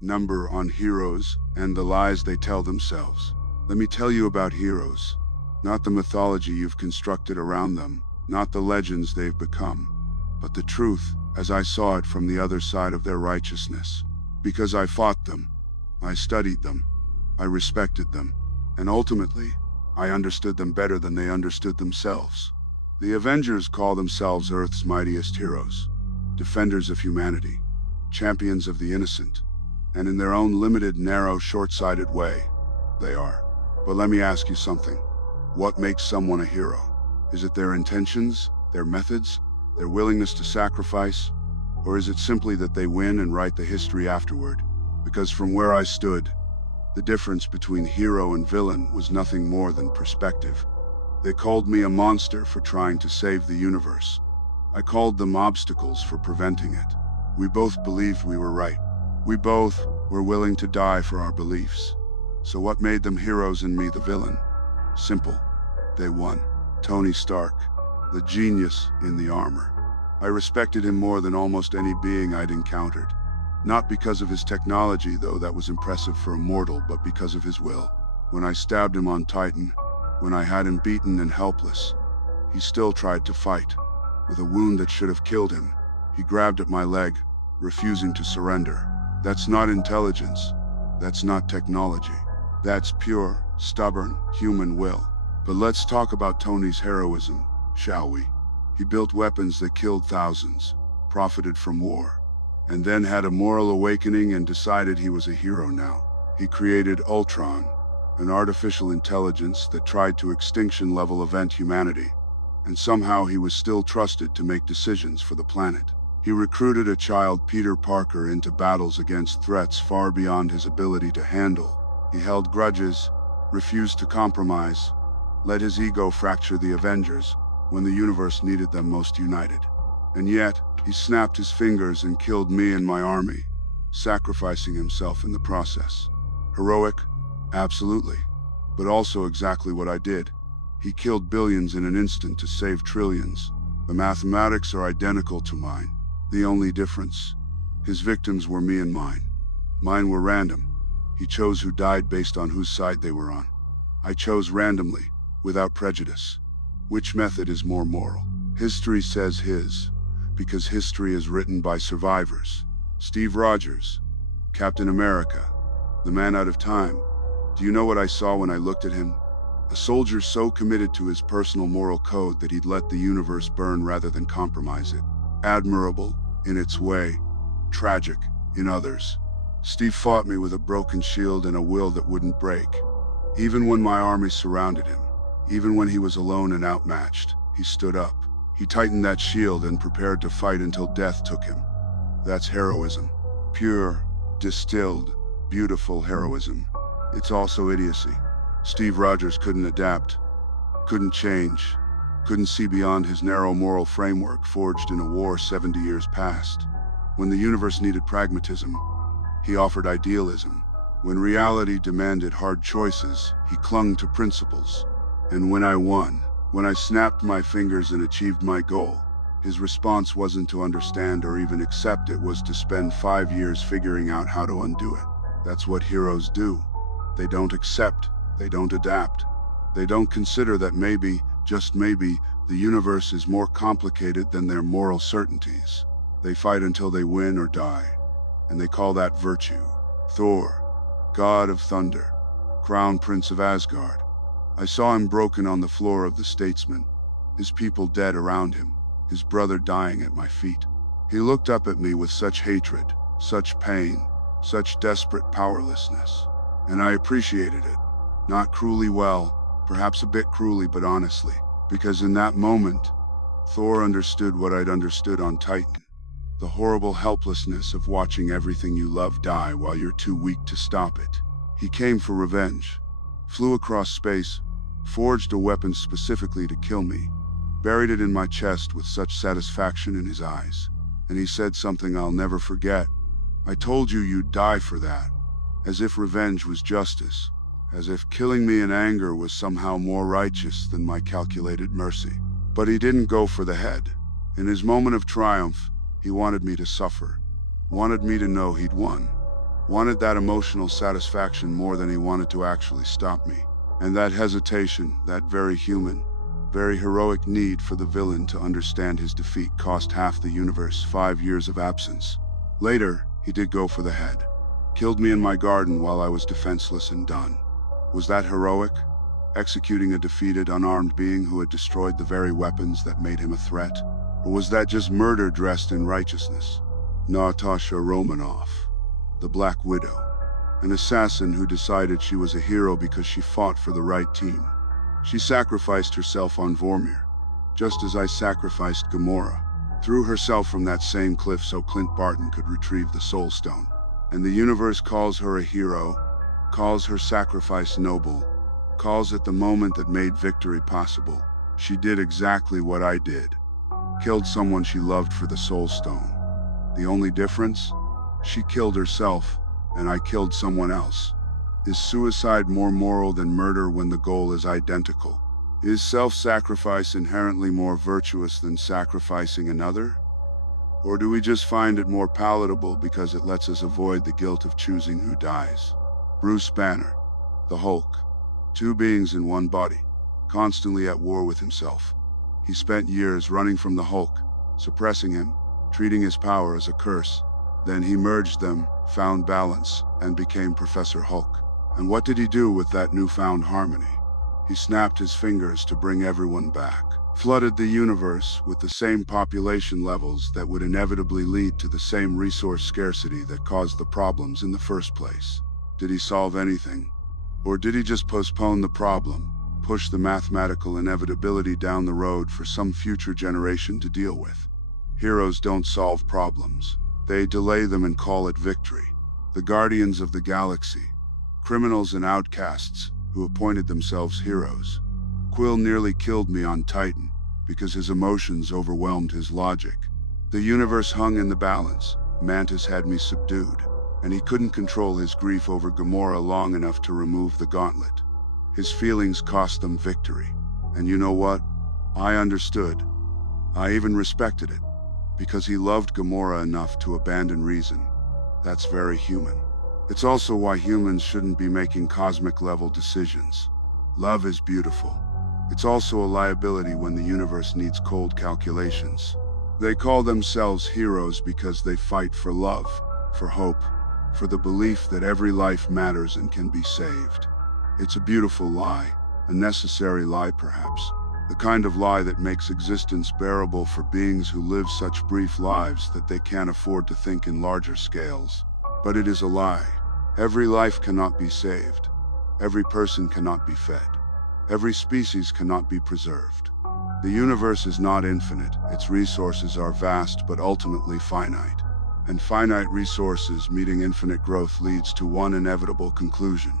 number on heroes and the lies they tell themselves. Let me tell you about heroes, not the mythology you've constructed around them, not the legends they've become, but the truth as I saw it from the other side of their righteousness. Because I fought them, I studied them, I respected them, and ultimately, I understood them better than they understood themselves. The Avengers call themselves Earth's mightiest heroes, defenders of humanity, champions of the innocent, and in their own limited, narrow, short-sighted way, they are. But let me ask you something. What makes someone a hero? Is it their intentions, their methods, their willingness to sacrifice? Or is it simply that they win and write the history afterward? Because from where I stood, the difference between hero and villain was nothing more than perspective. They called me a monster for trying to save the universe. I called them obstacles for preventing it. We both believed we were right. We both were willing to die for our beliefs. So what made them heroes and me the villain? Simple. They won. Tony Stark, the genius in the armor. I respected him more than almost any being I'd encountered. Not because of his technology, though that was impressive for a mortal, but because of his will. When I stabbed him on Titan, when I had him beaten and helpless, he still tried to fight. With a wound that should have killed him, he grabbed at my leg, refusing to surrender. That's not intelligence. That's not technology. That's pure, stubborn, human will. But let's talk about Tony's heroism, shall we? He built weapons that killed thousands, profited from war, and then had a moral awakening and decided he was a hero now. He created Ultron, an artificial intelligence that tried to extinction-level event humanity, and somehow he was still trusted to make decisions for the planet. He recruited a child Peter Parker into battles against threats far beyond his ability to handle. He held grudges, refused to compromise, let his ego fracture the Avengers when the universe needed them most united. And yet, he snapped his fingers and killed me and my army, sacrificing himself in the process. Heroic? Absolutely. But also exactly what I did. He killed billions in an instant to save trillions. The mathematics are identical to mine. The only difference, his victims were me and mine. Mine were random. He chose who died based on whose side they were on. I chose randomly, without prejudice. Which method is more moral? History says his, because history is written by survivors. Steve Rogers, Captain America, the man out of time. Do you know what I saw when I looked at him? A soldier so committed to his personal moral code that he'd let the universe burn rather than compromise it. Admirable, in its way, tragic, in others. Steve fought me with a broken shield and a will that wouldn't break. Even when my army surrounded him, even when he was alone and outmatched, he stood up. He tightened that shield and prepared to fight until death took him. That's heroism. Pure, distilled, beautiful heroism. It's also idiocy. Steve Rogers couldn't adapt, couldn't change, couldn't see beyond his narrow moral framework forged in a war 70 years past. When the universe needed pragmatism, he offered idealism. When reality demanded hard choices, he clung to principles. And when I won, when I snapped my fingers and achieved my goal, his response wasn't to understand or even accept. It was to spend 5 years figuring out how to undo it. That's what heroes do. They don't accept, they don't adapt. They don't consider that maybe, just maybe, the universe is more complicated than their moral certainties. They fight until they win or die, and they call that virtue. Thor, god of thunder, crown prince of Asgard. I saw him broken on the floor of the Statesman, his people dead around him, his brother dying at my feet. He looked up at me with such hatred, such pain, such desperate powerlessness. And I appreciated it. Not cruelly well, perhaps a bit cruelly, but honestly. Because in that moment, Thor understood what I'd understood on Titan. The horrible helplessness of watching everything you love die while you're too weak to stop it. He came for revenge, flew across space, forged a weapon specifically to kill me, buried it in my chest with such satisfaction in his eyes. And he said something I'll never forget. I told you you'd die for that. As if revenge was justice. As if killing me in anger was somehow more righteous than my calculated mercy. But he didn't go for the head. In his moment of triumph, he wanted me to suffer. Wanted me to know he'd won. wanted that emotional satisfaction more than he wanted to actually stop me. And that hesitation, that very human, very heroic need for the villain to understand his defeat cost half the universe 5 years of absence. Later, he did go for the head. Killed me in my garden while I was defenseless and done. Was that heroic? Executing a defeated, unarmed being who had destroyed the very weapons that made him a threat? Or was that just murder dressed in righteousness? Natasha Romanoff, the Black Widow, an assassin who decided she was a hero because she fought for the right team. She sacrificed herself on Vormir, just as I sacrificed Gamora, threw herself from that same cliff so Clint Barton could retrieve the Soul Stone. And the universe calls her a hero, calls her sacrifice noble, calls it the moment that made victory possible. She did exactly what I did. Killed someone she loved for the Soul Stone. The only difference? She killed herself, and I killed someone else. Is suicide more moral than murder when the goal is identical? Is self-sacrifice inherently more virtuous than sacrificing another? Or do we just find it more palatable because it lets us avoid the guilt of choosing who dies? Bruce Banner, the Hulk. Two beings in one body, constantly at war with himself. He spent years running from the Hulk, suppressing him, treating his power as a curse. Then he merged them, found balance, and became Professor Hulk. And what did he do with that newfound harmony? He snapped his fingers to bring everyone back, flooded the universe with the same population levels that would inevitably lead to the same resource scarcity that caused the problems in the first place. Did he solve anything? Or did he just postpone the problem, push the mathematical inevitability down the road for some future generation to deal with? Heroes don't solve problems. They delay them and call it victory. The guardians of the galaxy, criminals and outcasts who appointed themselves heroes. Quill nearly killed me on Titan because his emotions overwhelmed his logic. The universe hung in the balance. Mantis had me subdued, and he couldn't control his grief over Gamora long enough to remove the gauntlet. His feelings cost them victory. And you know what? I understood. I even respected it, because he loved Gamora enough to abandon reason. That's very human. It's also why humans shouldn't be making cosmic-level decisions. Love is beautiful. It's also a liability when the universe needs cold calculations. They call themselves heroes because they fight for love, for hope, for the belief that every life matters and can be saved. It's a beautiful lie, a necessary lie perhaps, the kind of lie that makes existence bearable for beings who live such brief lives that they can't afford to think in larger scales. But it is a lie. Every life cannot be saved. Every person cannot be fed. Every species cannot be preserved. The universe is not infinite. Its resources are vast but ultimately finite. And finite resources meeting infinite growth leads to one inevitable conclusion: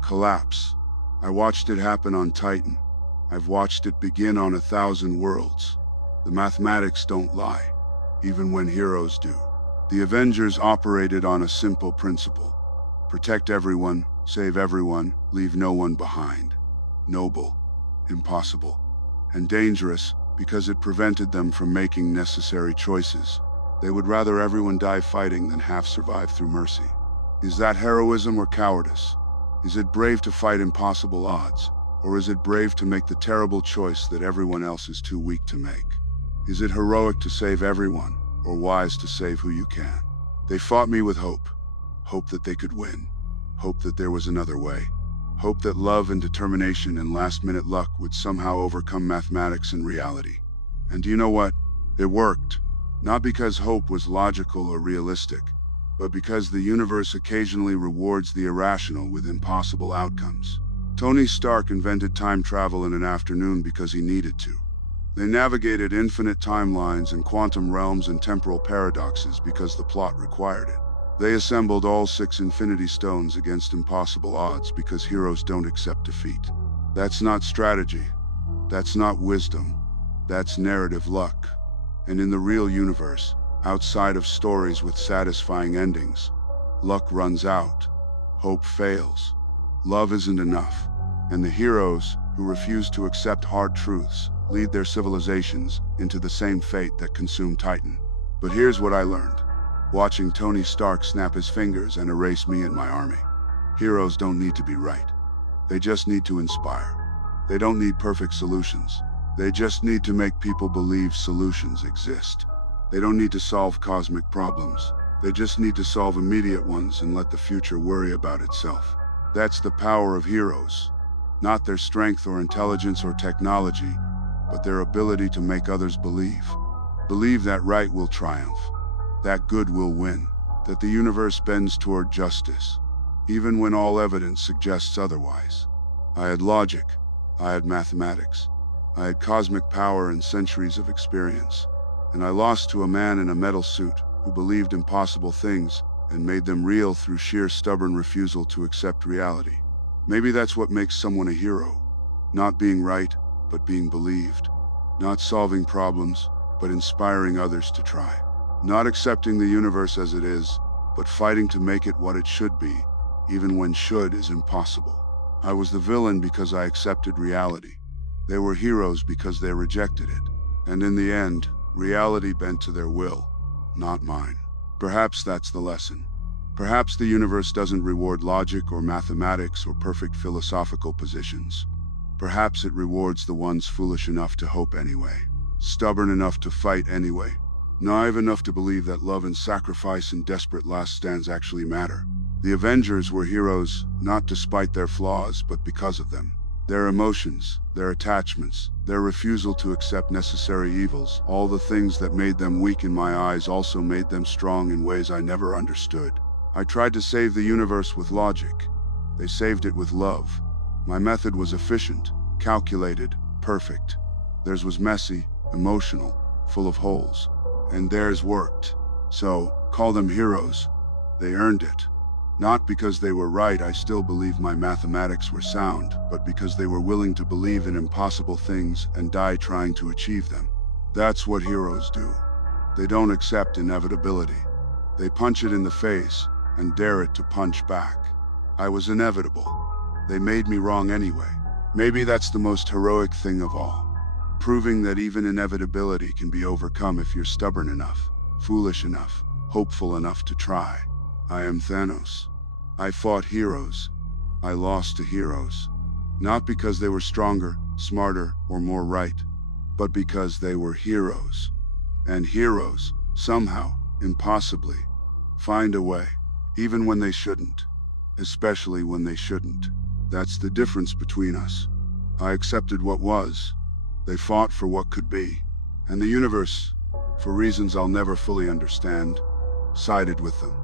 collapse. I watched it happen on Titan. I've watched it begin on 1,000 worlds. The mathematics don't lie, even when heroes do. The Avengers operated on a simple principle: protect everyone, save everyone, leave no one behind. Noble, impossible, and dangerous because it prevented them from making necessary choices. They would rather everyone die fighting than half survive through mercy. Is that heroism or cowardice? Is it brave to fight impossible odds? Or is it brave to make the terrible choice that everyone else is too weak to make? Is it heroic to save everyone, or wise to save who you can? They fought me with hope. Hope that they could win. Hope that there was another way. Hope that love and determination and last-minute luck would somehow overcome mathematics and reality. And do you know what? It worked. Not because hope was logical or realistic, but because the universe occasionally rewards the irrational with impossible outcomes. Tony Stark invented time travel in an afternoon because he needed to. They navigated infinite timelines and quantum realms and temporal paradoxes because the plot required it. They assembled all 6 Infinity Stones against impossible odds because heroes don't accept defeat. That's not strategy. That's not wisdom. That's narrative luck. And in the real universe, outside of stories with satisfying endings, luck runs out. Hope fails. Love isn't enough. And the heroes, who refuse to accept hard truths, lead their civilizations into the same fate that consumed Titan. But here's what I learned. watching Tony Stark snap his fingers and erase me and my army. Heroes don't need to be right. They just need to inspire. They don't need perfect solutions. They just need to make people believe solutions exist. They don't need to solve cosmic problems. They just need to solve immediate ones and let the future worry about itself. That's the power of heroes. Not their strength or intelligence or technology, but their ability to make others believe. Believe that right will triumph, that good will win, that the universe bends toward justice, even when all evidence suggests otherwise. I had logic, I had mathematics, I had cosmic power and centuries of experience, and I lost to a man in a metal suit who believed impossible things and made them real through sheer stubborn refusal to accept reality. Maybe that's what makes someone a hero. Not being right, but being believed. Not solving problems, but inspiring others to try. Not accepting the universe as it is, but fighting to make it what it should be, even when should is impossible. I was the villain because I accepted reality. They were heroes because they rejected it. And in the end, reality bent to their will, not mine. Perhaps that's the lesson. Perhaps the universe doesn't reward logic or mathematics or perfect philosophical positions. Perhaps it rewards the ones foolish enough to hope anyway, stubborn enough to fight anyway, naive enough to believe that love and sacrifice and desperate last stands actually matter. The Avengers were heroes, not despite their flaws, but because of them. Their emotions, their attachments, their refusal to accept necessary evils, all the things that made them weak in my eyes also made them strong in ways I never understood. I tried to save the universe with logic. They saved it with love. My method was efficient, calculated, perfect. Theirs was messy, emotional, full of holes. And theirs worked. So, call them heroes. They earned it. Not because they were right, I still believe my mathematics were sound, but because they were willing to believe in impossible things and die trying to achieve them. That's what heroes do. They don't accept inevitability. They punch it in the face and dare it to punch back. I was inevitable. They made me wrong anyway. Maybe that's the most heroic thing of all. Proving that even inevitability can be overcome if you're stubborn enough, foolish enough, hopeful enough to try. I am Thanos. I fought heroes. I lost to heroes. Not because they were stronger, smarter, or more right, but because they were heroes. And heroes, somehow, impossibly, find a way, even when they shouldn't. Especially when they shouldn't. That's the difference between us. I accepted what was. They fought for what could be. And the universe, for reasons I'll never fully understand, sided with them.